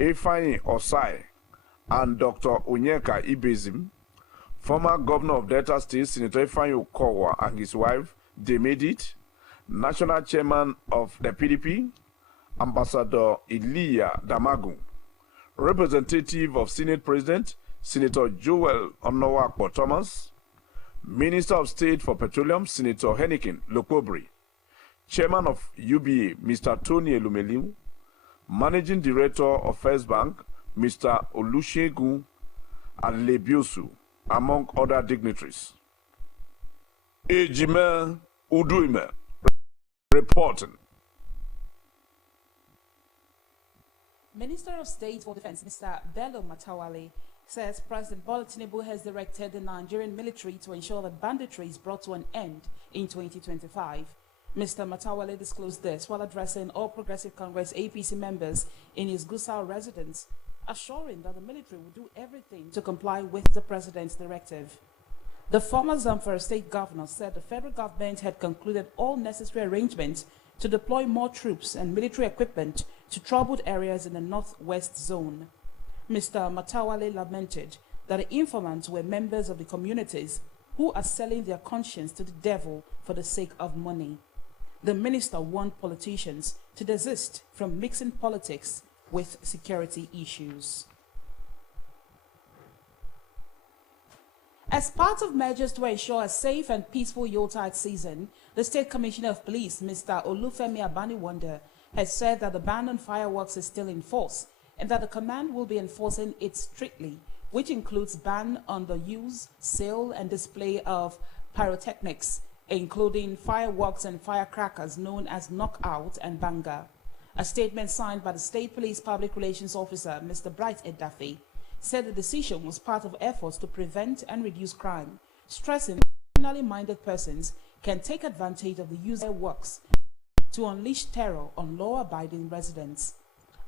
Ifeanyi Osai, and Dr. Onyeka Ibezim, former governor of Delta State, Senator Ifeanyi Okowa, and his wife, Demedit, national chairman of the PDP, Ambassador Iliya Damagun, representative of Senate President, Senator Joel Onowakpo Thomas, Minister of State for Petroleum, Senator Henikin Lokobri, Chairman of UBA, Mr. Tony Elumelu, Managing Director of First Bank, Mr. Olusegun Alebiosu, among other dignitaries. Ejime Uduime reporting. Minister of State for Defense, Mr. Bello Matawale, says President Bola Tinubu has directed the Nigerian military to ensure that banditry is brought to an end in 2025. Mr. Matawale disclosed this while addressing All Progressive Congress APC members in his Gusau residence, assuring that the military will do everything to comply with the president's directive. The former Zamfara state governor said the federal government had concluded all necessary arrangements to deploy more troops and military equipment to troubled areas in the northwest zone. Mr. Matawale lamented that the informants were members of the communities who are selling their conscience to the devil for the sake of money. The minister warned politicians to desist from mixing politics with security issues. As part of measures to ensure a safe and peaceful Yuletide season, the State Commissioner of Police, Mr. Olufemi Abaniwanda, has said that the ban on fireworks is still in force and that the command will be enforcing it strictly, which includes ban on the use, sale, and display of pyrotechnics, including fireworks and firecrackers known as knockout and banga. A statement signed by the State Police Public Relations Officer, Mr. Bright Edafe, said the decision was part of efforts to prevent and reduce crime, stressing that criminally minded persons can take advantage of the use of fireworks to unleash terror on law-abiding residents.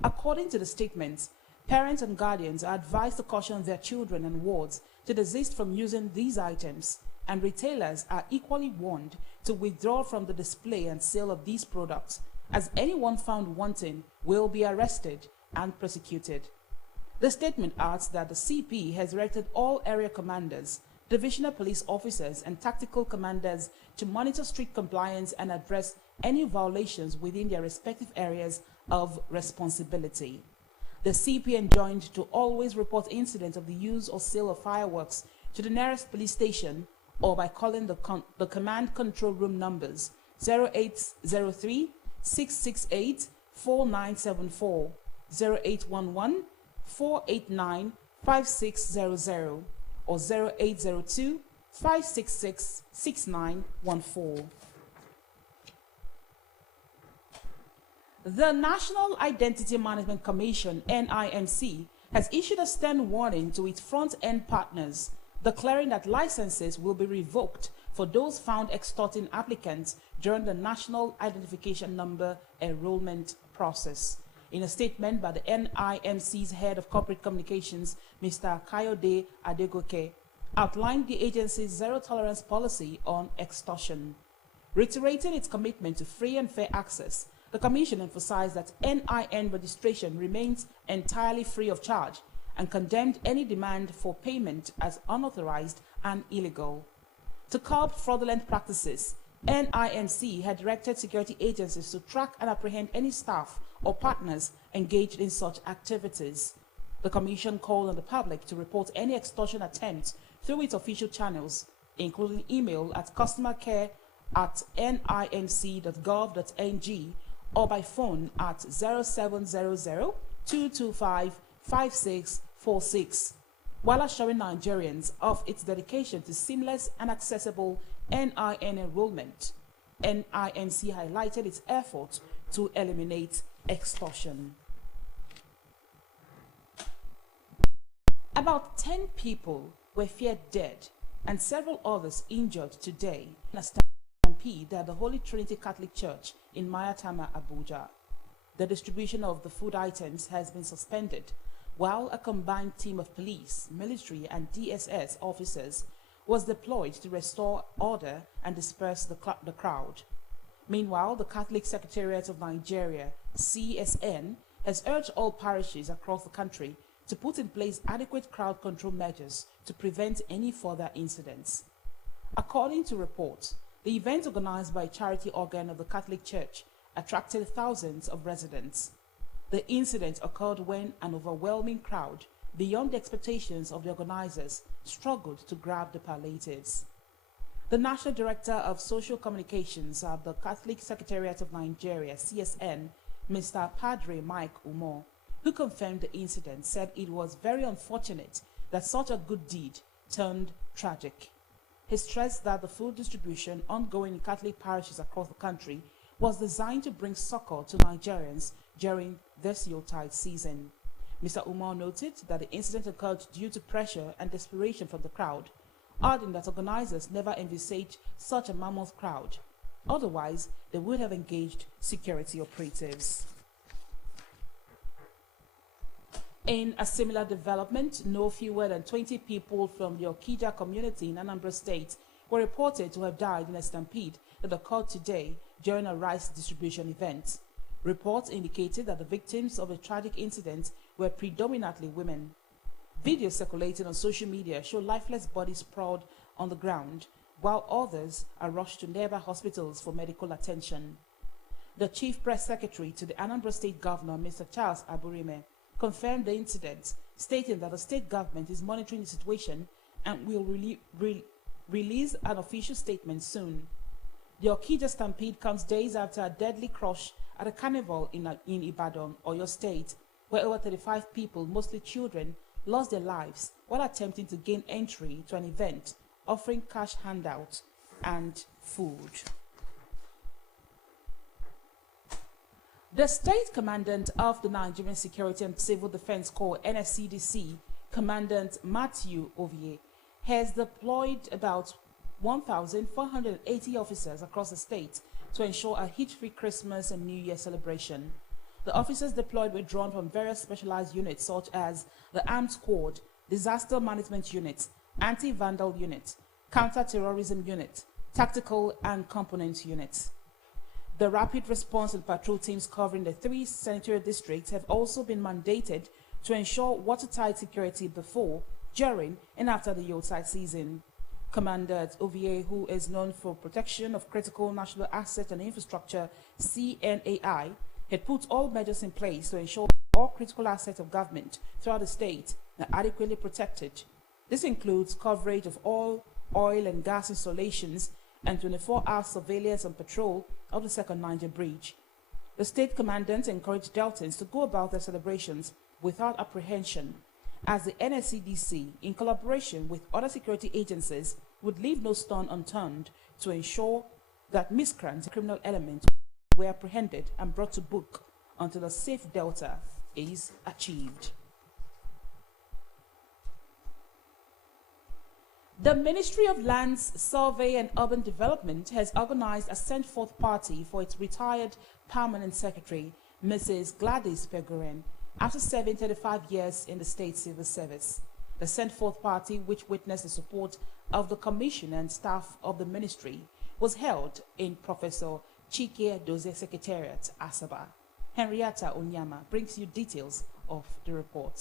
According to the statement, parents and guardians are advised to caution their children and wards to desist from using these items, and retailers are equally warned to withdraw from the display and sale of these products, as anyone found wanting will be arrested and prosecuted. The statement adds that the CP has directed all area commanders, divisional police officers, and tactical commanders to monitor strict compliance and address any violations within their respective areas of responsibility. The CP enjoined to always report incidents of the use or sale of fireworks to the nearest police station or by calling the command control room numbers 0803 668 4974, 0811 489 5600, or 0802 566 6914. The National Identity Management Commission, NIMC, has issued a stern warning to its front-end partners, declaring that licenses will be revoked for those found extorting applicants during the National Identification Number enrollment process. In a statement by the NIMC's head of corporate communications, Mr. Kayode Adegoke, outlined the agency's zero-tolerance policy on extortion. Reiterating its commitment to free and fair access, the Commission emphasized that NIN registration remains entirely free of charge and condemned any demand for payment as unauthorized and illegal. To curb fraudulent practices, NIMC had directed security agencies to track and apprehend any staff or partners engaged in such activities. The Commission called on the public to report any extortion attempts through its official channels, including email at customercare@nimc.gov.ng or by phone at 0700 225 5646, while assuring Nigerians of its dedication to seamless and accessible NIN enrollment. NIMC highlighted its effort to eliminate extortion. About 10 people were feared dead and several others injured today in a stampede at the Holy Trinity Catholic Church in Mayatama, Abuja. The distribution of the food items has been suspended, while a combined team of police, military, and DSS officers was deployed to restore order and disperse the crowd. Meanwhile, the Catholic Secretariat of Nigeria, CSN, has urged all parishes across the country to put in place adequate crowd control measures to prevent any further incidents. According to reports, the event organized by a charity organ of the Catholic Church attracted thousands of residents. The incident occurred when an overwhelming crowd, beyond the expectations of the organizers, struggled to grab the palliatives. The National Director of Social Communications of the Catholic Secretariat of Nigeria, CSN, Mr. Padre Mike Umo, who confirmed the incident, said it was very unfortunate that such a good deed turned tragic. He stressed that the food distribution ongoing in Catholic parishes across the country was designed to bring succor to Nigerians during this Yuletide season. Mr. Umar noted that the incident occurred due to pressure and desperation from the crowd, adding that organizers never envisaged such a mammoth crowd. Otherwise, they would have engaged security operatives. In a similar development, no fewer than 20 people from the Okija community in Anambra State were reported to have died in a stampede that occurred today during a rice distribution event. Reports indicated that the victims of the tragic incident were predominantly women. Videos circulating on social media show lifeless bodies sprawled on the ground, while others are rushed to nearby hospitals for medical attention. The Chief Press Secretary to the Anambra State Governor, Mr. Charles Aburime, confirmed the incident, stating that the state government is monitoring the situation and will release an official statement soon. The Okija stampede comes days after a deadly crush at a carnival in Ibadan, Oyo State, where over 35 people, mostly children, lost their lives while attempting to gain entry to an event offering cash handouts and food. The State Commandant of the Nigerian Security and Civil Defense Corps, NSCDC, Commandant Matthew Ovie, has deployed about 1,480 officers across the state to ensure a hitch-free Christmas and New Year celebration. The officers deployed were drawn from various specialized units such as the Armed Squad, Disaster Management Unit, Anti-Vandal Unit, Counter-Terrorism Unit, Tactical and Component Unit. The rapid response and patrol teams covering the 3 senatorial districts have also been mandated to ensure watertight security before, during, and after the Yuletide season. Commander Ovie, who is known for protection of critical national assets and infrastructure, CNAI, had put all measures in place to ensure all critical assets of government throughout the state are adequately protected. This includes coverage of all oil and gas installations and 24-hour surveillance and patrol of the Second Niger Bridge. The state commandant encouraged Deltans to go about their celebrations without apprehension, as the NSCDC, in collaboration with other security agencies, would leave no stone unturned to ensure that miscreants and criminal elements were apprehended and brought to book until a safe Delta is achieved. The Ministry of Lands, Survey and Urban Development has organized a send-forth party for its retired permanent secretary, Mrs. Gladys Pegoren, after serving 35 years in the state civil service. The send-forth party, which witnessed the support of the commission and staff of the ministry, was held in Professor Chike Dozie Secretariat, Asaba. Henrietta Onyama brings you details of the report.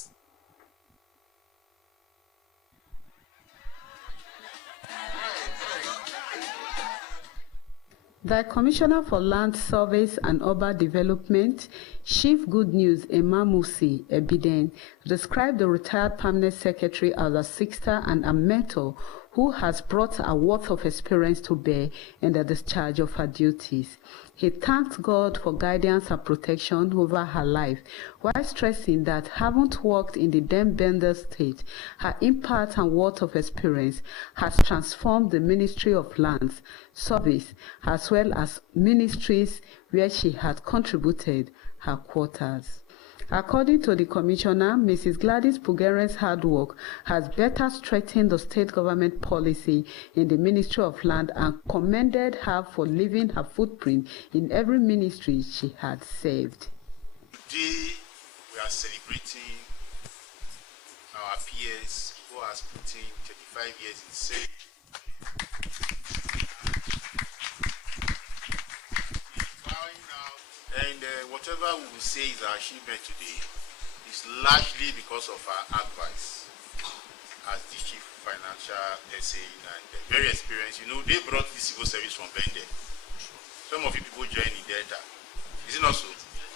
The Commissioner for Land Surveys and Urban Development, Chief Good News Emamusi Ebiden, described the retired permanent secretary as a sister and a mentor who has brought a wealth of experience to bear in the discharge of her duties. He thanked God for guidance and protection over her life, while stressing that having worked in the then-Bender state, her impact and wealth of experience has transformed the Ministry of Lands, Service, as well as ministries where she had contributed her quarters. According to the Commissioner, Mrs. Gladys Pegoren's hard work has better strengthened the state government policy in the Ministry of Land and commended her for leaving her footprint in every ministry she had served. Today, we are celebrating our peers who has put in 35 years in service. And whatever we will say is our achievement today is largely because of our advice as the chief financial SA and very experienced. You know, they brought the civil service from Bende. Some of you people join in Delta. Is it not so?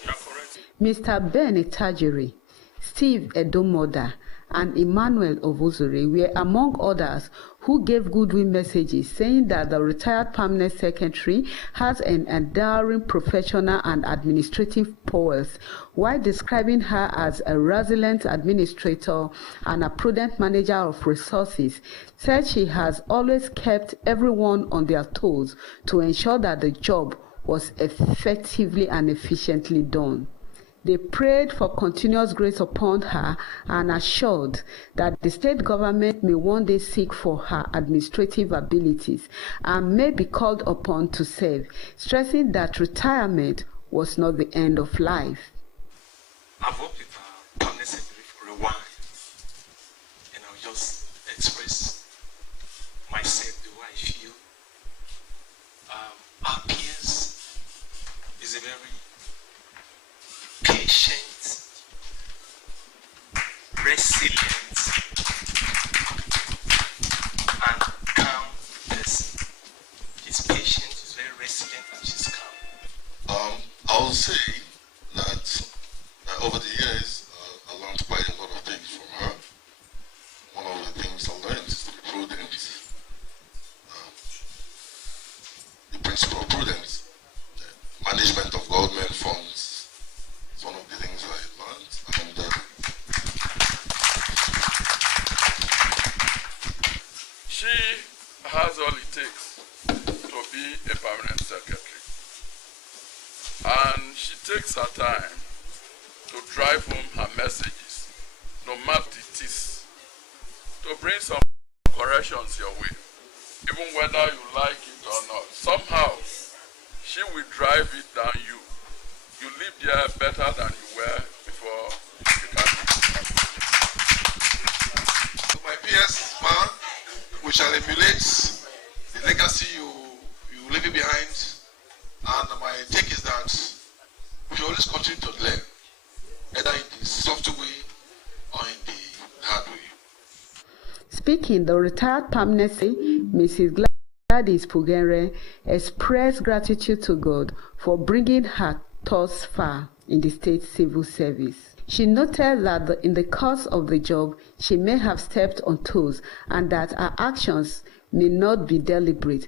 You are correct. Mr. Ben Etajiri, Steve Edomoda, and Emmanuel Ovuzure were among others who gave goodwill messages saying that the retired permanent secretary has an enduring professional and administrative prowess, while describing her as a resilient administrator and a prudent manager of resources. Said she has always kept everyone on their toes to ensure that the job was effectively and efficiently done. They prayed for continuous grace upon her and assured that the state government may one day seek for her administrative abilities and may be called upon to serve, stressing that retirement was not the end of life. I've worked with permanent secretary for a while, and I'll just express myself the way I feel. Our peers is a very patient, resilient, and calm person. She's patient, she's very resilient, and she's calm. I'll say that over the years, I learned quite a lot of things from her. One of the things I learned is prudence. The principle of prudence, the management of government funds. It's one of the things I learned, and she has all it takes to be a permanent secretary, and she takes her time to drive home her messages, no matter it is, to bring some corrections your way, even whether you like it or not. Somehow, she will drive it down you. You live there better than you were before you came. my PS, man, we shall emulate the legacy you leave behind, and my take is that we should always continue to learn, either in the soft way or in the hard way. Speaking, the retired permanent secretary, Mrs. Gladys Pugere, expressed gratitude to God for bringing her thus far in the state civil service. She noted that in the course of the job, she may have stepped on toes and that her actions may not be deliberate,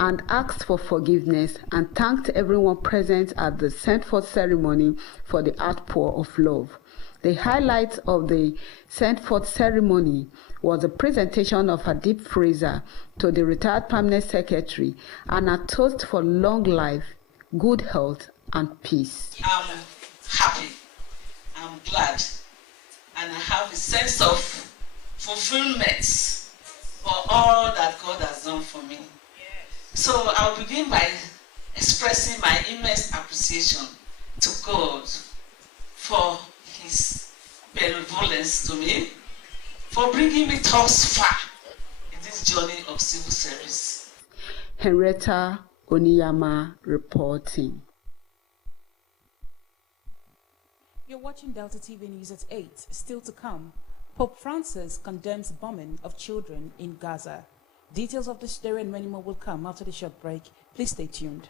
and asked for forgiveness and thanked everyone present at the sent forth ceremony for the outpour of love. The highlight of the sent forth ceremony was the presentation of a deep freezer to the retired permanent secretary and a toast for long life, good health, and peace. I'm happy, I'm glad, and I have a sense of fulfillment for all that God has done for me. So I'll begin by expressing my immense appreciation to God for His benevolence to me, for bringing me thus far in this journey of civil service. Henrietta Oniyama reporting. You're watching Delta TV News at 8. Still to come, Pope Francis condemns bombing of children in Gaza. Details of the story and many more will come after the short break. Please stay tuned.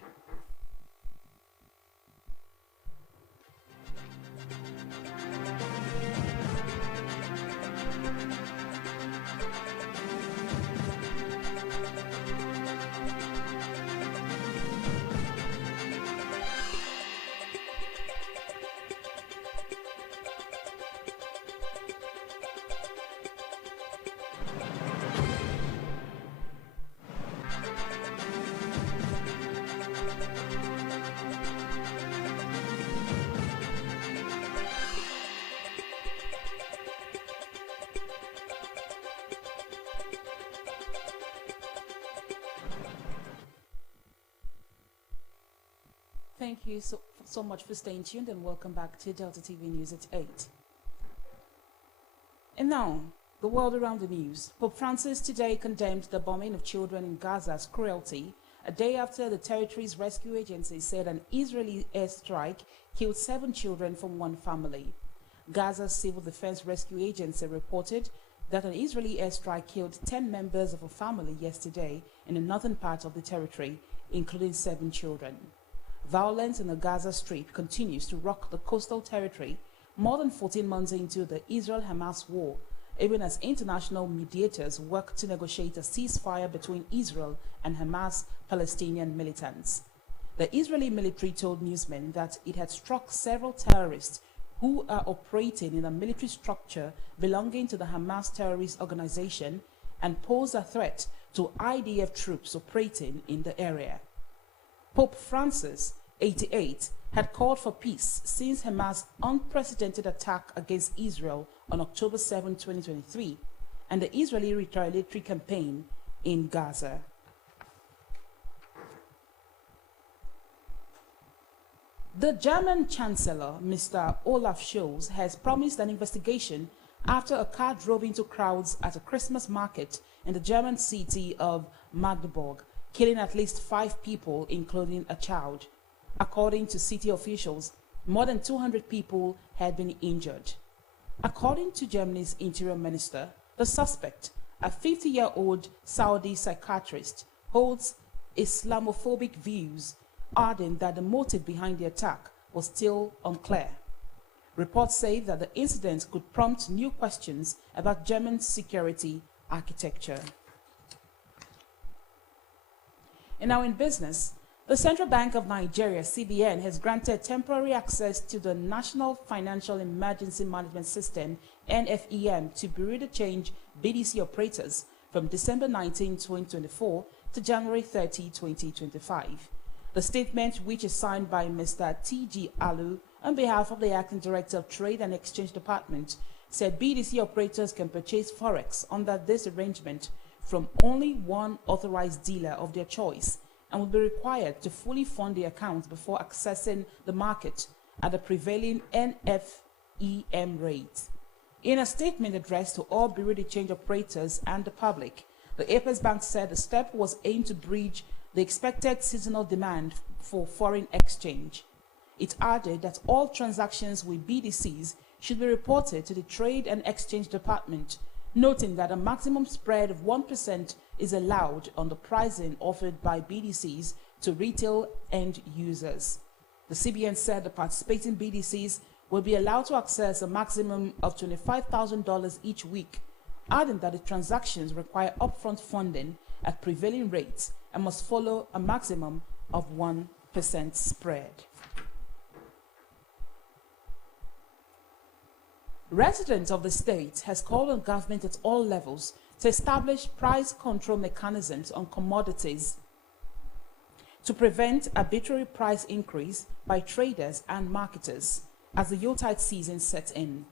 Thank you so much for staying tuned, and welcome back to Delta TV News at 8. And now, the world around the news. Pope Francis today condemned the bombing of children in Gaza as cruelty a day after the territory's rescue agency said an Israeli airstrike killed 7 children from one family. Gaza's Civil Defense Rescue Agency reported that an Israeli airstrike killed 10 members of a family yesterday in the northern part of the territory, including 7 children. Violence in the Gaza Strip continues to rock the coastal territory more than 14 months into the Israel-Hamas war, even as international mediators work to negotiate a ceasefire between Israel and Hamas Palestinian militants. The Israeli military told newsmen that it had struck several terrorists who are operating in a military structure belonging to the Hamas terrorist organization and pose a threat to IDF troops operating in the area. Pope Francis, 88, had called for peace since Hamas' unprecedented attack against Israel on October 7, 2023, and the Israeli retaliatory campaign in Gaza. The German Chancellor, Mr. Olaf Scholz, has promised an investigation after a car drove into crowds at a Christmas market in the German city of Magdeburg, killing at least 5 people, including a child. According to city officials, more than 200 people had been injured. According to Germany's interior minister, the suspect, a 50-year-old Saudi psychiatrist, holds Islamophobic views, adding that the motive behind the attack was still unclear. Reports say that the incident could prompt new questions about German security architecture. And now in business, the Central Bank of Nigeria, CBN, has granted temporary access to the National Financial Emergency Management System, NFEM, to Bureau de Change BDC operators from December 19, 2024 to January 30, 2025. The statement, which is signed by Mr. T.G. Alu on behalf of the Acting Director of Trade and Exchange Department, said BDC operators can purchase Forex under this arrangement from only one authorized dealer of their choice and will be required to fully fund the account before accessing the market at the prevailing NFEM rate. In a statement addressed to all Bureau de Change operators and the public, the Apex Bank said the step was aimed to bridge the expected seasonal demand for foreign exchange. It added that all transactions with BDCs should be reported to the Trade and Exchange Department, noting that a maximum spread of 1% is allowed on the pricing offered by BDCs to retail end users. The CBN said the participating BDCs will be allowed to access a maximum of $25,000 each week, adding that the transactions require upfront funding at prevailing rates and must follow a maximum of 1% spread. Residents of the state has called on government at all levels to establish price control mechanisms on commodities to prevent arbitrary price increase by traders and marketers as the Yuletide season sets in.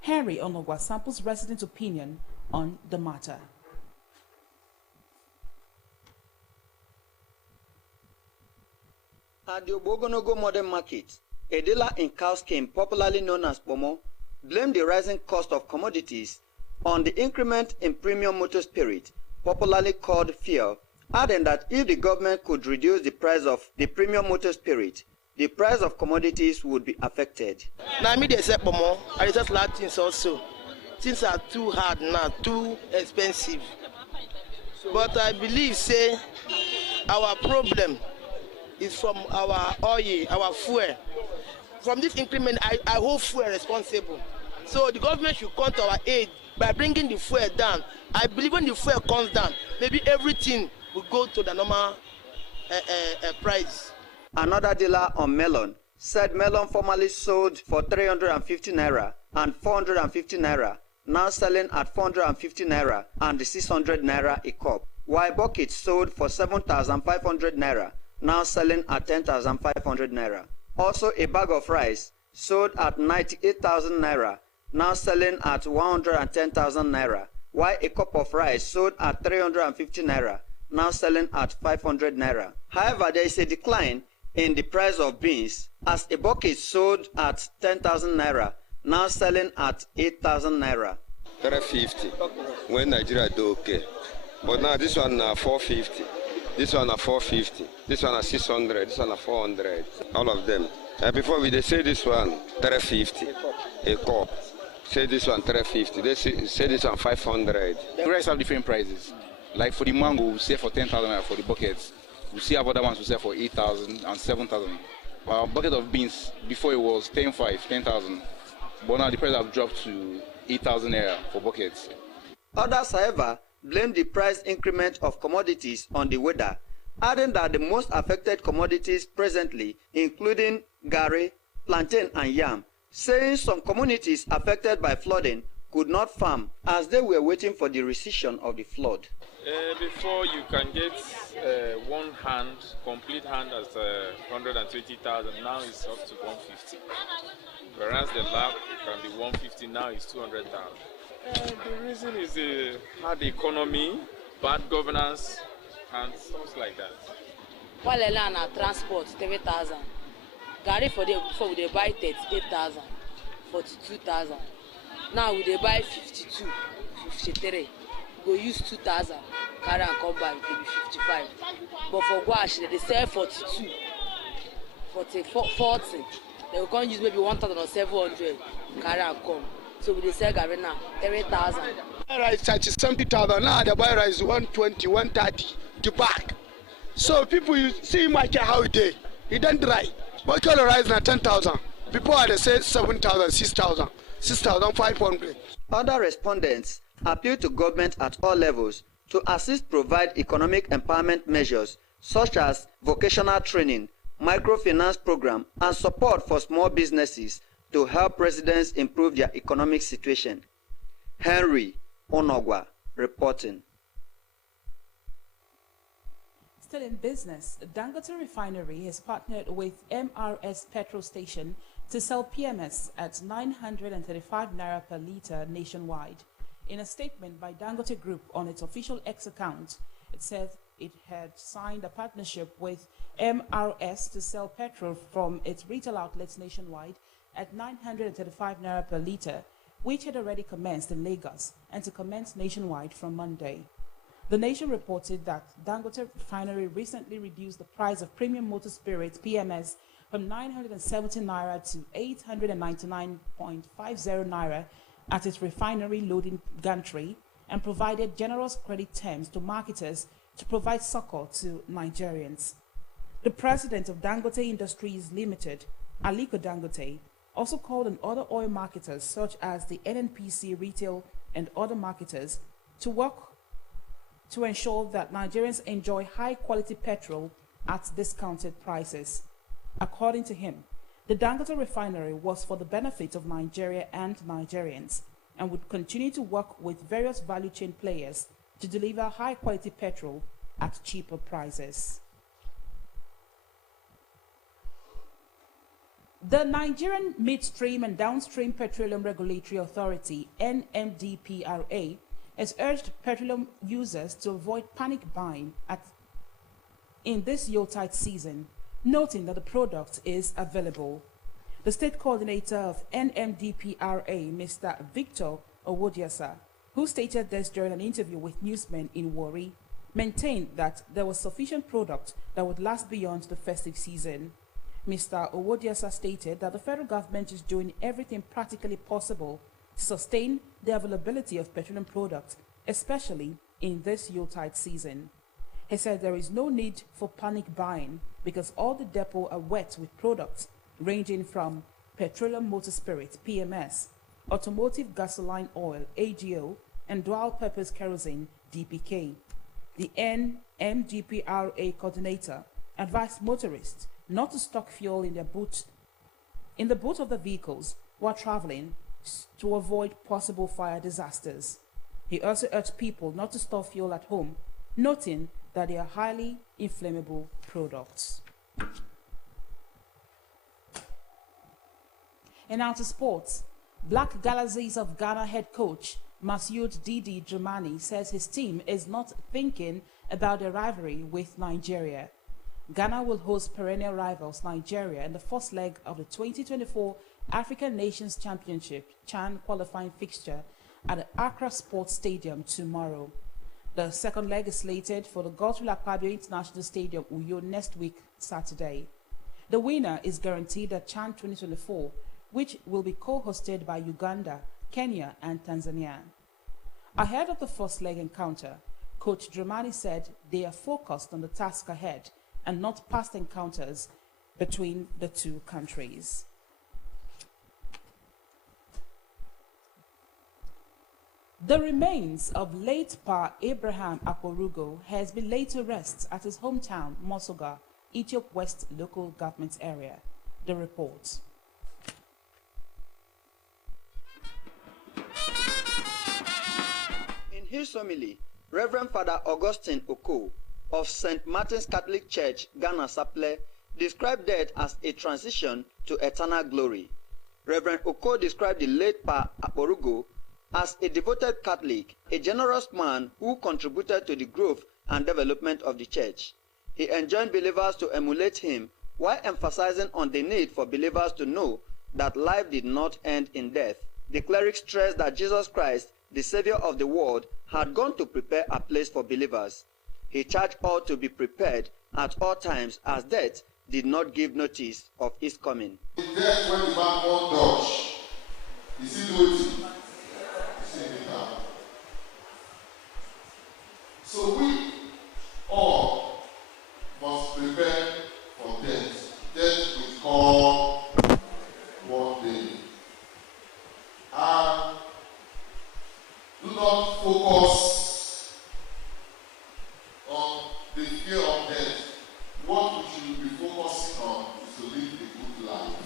Henry Onogwa samples resident opinion on the matter. At the Obogonogo Modern Market, a dealer in cow skin, popularly known as Pomo, blamed the rising cost of commodities on the increment in premium motor spirit, popularly called fuel, adding that if the government could reduce the price of the premium motor spirit, the price of commodities would be affected. Now, me, they say Pomo, I just like things also. Things are too hard now, too expensive. But I believe, say, our problem is from our oil, our fuel. From this increment, I hold fuel responsible. So the government should come to our aid by bringing the fuel down. I believe when the fuel comes down, maybe everything will go to the normal price. Another dealer on melon said melon formerly sold for 350 naira and 450 naira, now selling at 450 naira and 600 naira a cup, while buckets sold for 7,500 naira, now selling at 10,500 naira. Also, a bag of rice sold at 98,000 naira, now selling at 110,000 naira, while a cup of rice sold at 350 naira, now selling at 500 naira. However, there is a decline in the price of beans, as a bucket sold at 10,000 naira, now selling at 8,000 naira. 350 when Nigeria do okay, but now this one 450. This one are 450. This one are 600. This one are 400. All of them. Before they say this one 350 a cup. Say this one 350. They say this one 500. The rest have different prices. Like for the mango, we sell for 10,000 for the buckets. We see other ones we sell for 8,000 and 7,000. Our bucket of beans before it was 10,000, but now the price have dropped to 8,000 naira for buckets. Others, however, blame the price increment of commodities on the weather, adding that the most affected commodities presently, including garri, plantain and yam, saying some communities affected by flooding could not farm as they were waiting for the recession of the flood. Before you can get one hand, complete hand as 120,000, now it's up to 150. Whereas the lab can be 150, now it's 200,000. The reason is the hard economy, bad governance, and stuff like that. While the land and transport 3,000, garri for the before we buy 38,000, 42,000. Now we dey buy 52, 53. Go use 2,000, carry and come back, it will be 55. But for gouache, they sell 42, 40. They will come use maybe 1,000 or 700, carry and come. So we dey sell garri now 3,000. Rice at 70,000. Now the buy rice 120, 130 the bag. So people you see market how it dey. It don't dry. What kind of rice now 10,000? Before they say 7,000, 6,000, 6,500. Other respondents appeal to government at all levels to assist provide economic empowerment measures such as vocational training, microfinance program, and support for small businesses to help residents improve their economic situation. Henry Onogwa reporting. Still in business, Dangote Refinery has partnered with MRS petrol station to sell PMS at 935 naira per litre nationwide. In a statement by Dangote Group on its official X account, it said it had signed a partnership with MRS to sell petrol from its retail outlets nationwide at 935 naira per litre, which had already commenced in Lagos and to commence nationwide from Monday. The Nation reported that Dangote Refinery recently reduced the price of premium motor spirits PMS from 970 naira to 899.50 naira at its refinery loading gantry and provided generous credit terms to marketers to provide succor to Nigerians. The president of Dangote Industries Limited, Aliko Dangote, also called on other oil marketers such as the NNPC retail and other marketers to work to ensure that Nigerians enjoy high-quality petrol at discounted prices. According to him, the Dangote refinery was for the benefit of Nigeria and Nigerians and would continue to work with various value chain players to deliver high-quality petrol at cheaper prices. The Nigerian Midstream and Downstream Petroleum Regulatory Authority, NMDPRA, has urged petroleum users to avoid panic buying in this Yuletide season, noting that the product is available. The state coordinator of NMDPRA, Mr. Victor Owodiasa, who stated this during an interview with newsmen in Warri, maintained that there was sufficient product that would last beyond the festive season. Mr. Owodiasa stated that the federal government is doing everything practically possible to sustain the availability of petroleum products, especially in this Yuletide season. He said there is no need for panic buying because all the depots are wet with products ranging from petroleum motor spirit (PMS), automotive gasoline oil (AGO), and dual-purpose kerosene (DPK). The NMDPRA coordinator advised motorists not to stock fuel in the boot of the vehicles while traveling to avoid possible fire disasters. He also urged people not to store fuel at home, noting that they are highly inflammable products. And now to sports. Black Galaxies of Ghana head coach Masoud Didi Dramani says his team is not thinking about their rivalry with Nigeria. Ghana will host perennial rivals Nigeria in the first leg of the 2024 African Nations Championship (CHAN) qualifying fixture at the Accra Sports Stadium tomorrow. The second leg is slated for the Godswill Akpabio International Stadium, Uyo, next week, Saturday. The winner is guaranteed at CHAN 2024, which will be co-hosted by Uganda, Kenya, and Tanzania. Ahead of the first leg encounter, Coach Dramani said they are focused on the task ahead and not past encounters between the two countries. The remains of late Pa Abraham Akporugo has been laid to rest at his hometown, Mosoga, Ethiope West local government area. The report. In his homily, Reverend Father Augustine Oko of St. Martin's Catholic Church, Ghana Saple, described death as a transition to eternal glory. Reverend Oko described the late Pa Akporugo as a devoted Catholic, a generous man who contributed to the growth and development of the church. He enjoined believers to emulate him while emphasizing on the need for believers to know that life did not end in death. The cleric stressed that Jesus Christ, the Savior of the world, had gone to prepare a place for believers. He charged all to be prepared at all times, as death did not give notice of his coming. Death, when the man won't dodge, is he doing? So we all must prepare for death. Death will come one day. And do not focus on the fear of death. What we should be focusing on is to live a good life.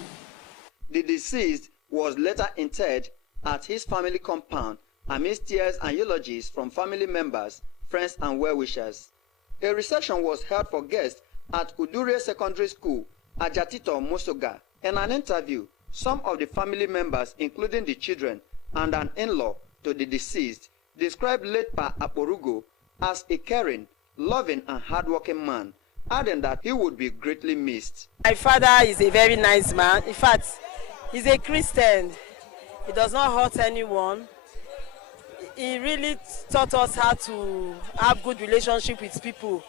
The deceased was later interred at his family compound amidst tears and eulogies from family members, friends, and well-wishers. A reception was held for guests at Udure Secondary School, Ajatito, Mosoga. In an interview, some of the family members, including the children and an in-law to the deceased, described late Pa Akporugo as a caring, loving, and hardworking man, adding that he would be greatly missed. My father is a very nice man. In fact, he's a Christian. He does not hurt anyone. He really taught us how to have good relationship with people.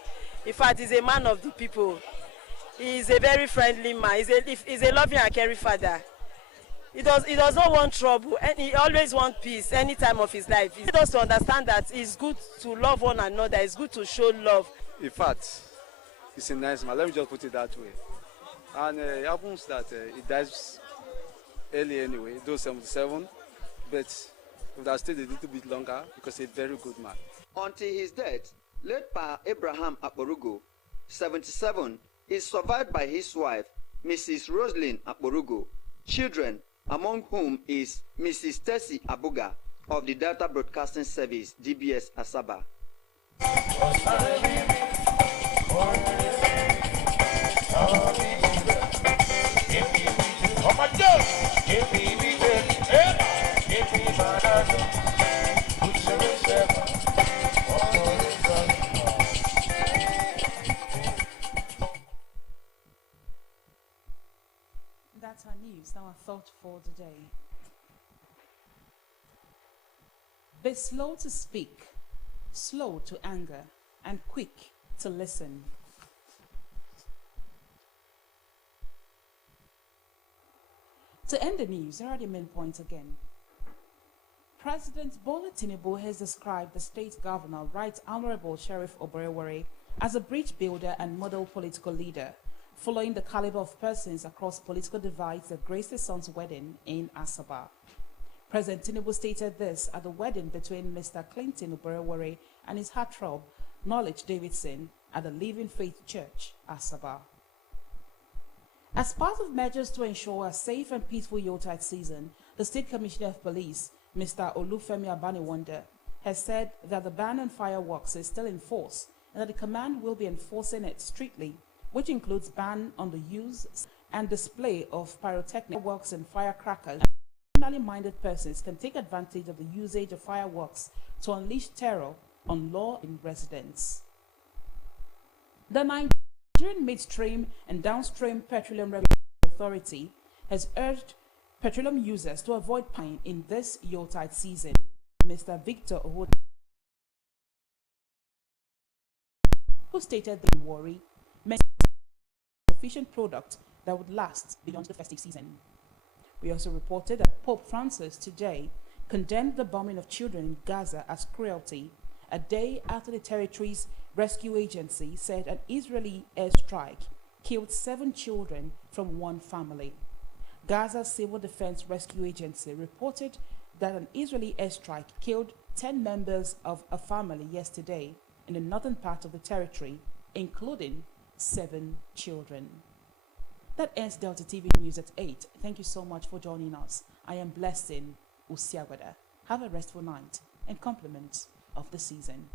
In fact, he's a man of the people. He's a very friendly man. He's a loving and caring father. He does not want trouble, and he always wants peace any time of his life. He needs us to understand that it's good to love one another. It's good to show love. In fact, he's a nice man. Let me just put it that way. And it happens that he dies early anyway, though 77, but would have stayed a little bit longer because he's a very good man. Until his death, late Pa Abraham Akporugo, 77, is survived by his wife, Mrs. Roslyn Akporugo, children, among whom is Mrs. Tessie Abuga of the Delta Broadcasting Service, DBS Asaba. That's our news, our thought for the day. Be slow to speak, slow to anger, and quick to listen. To end the news, here are the main points again. President Bola Tinubu has described the state governor, Right Honorable Sheriff Oborevwori, as a bridge builder and model political leader, following the caliber of persons across political divides that graced his son's wedding in Asaba. President Tinubu stated this at the wedding between Mr. Clinton Oborevwori and his heartthrob, Knowledge Davidson, at the Living Faith Church, Asaba. As part of measures to ensure a safe and peaceful Yuletide season, the State Commissioner of Police, Mr. Olufemi Abaniwonde, has said that the ban on fireworks is still in force and that the command will be enforcing it strictly, which includes ban on the use and display of pyrotechnic works and firecrackers. Criminally minded persons can take advantage of the usage of fireworks to unleash terror on law-abiding residents. The Nigerian Midstream and Downstream Petroleum Regulatory Authority has urged petroleum users to avoid pain in this Yuletide season. Mr. Victor Ohoda who stated they worry sufficient product that would last beyond the festive season. We also reported that Pope Francis today condemned the bombing of children in Gaza as cruelty, a day after the territory's rescue agency said an Israeli airstrike killed 7 children from one family. Gaza's Civil Defense Rescue Agency reported that an Israeli airstrike killed 10 members of a family yesterday in the northern part of the territory, including 7 children. That ends Delta TV News at 8. Thank you so much for joining us. I am Blessing Usiagwada. Have a restful night and compliments of the season.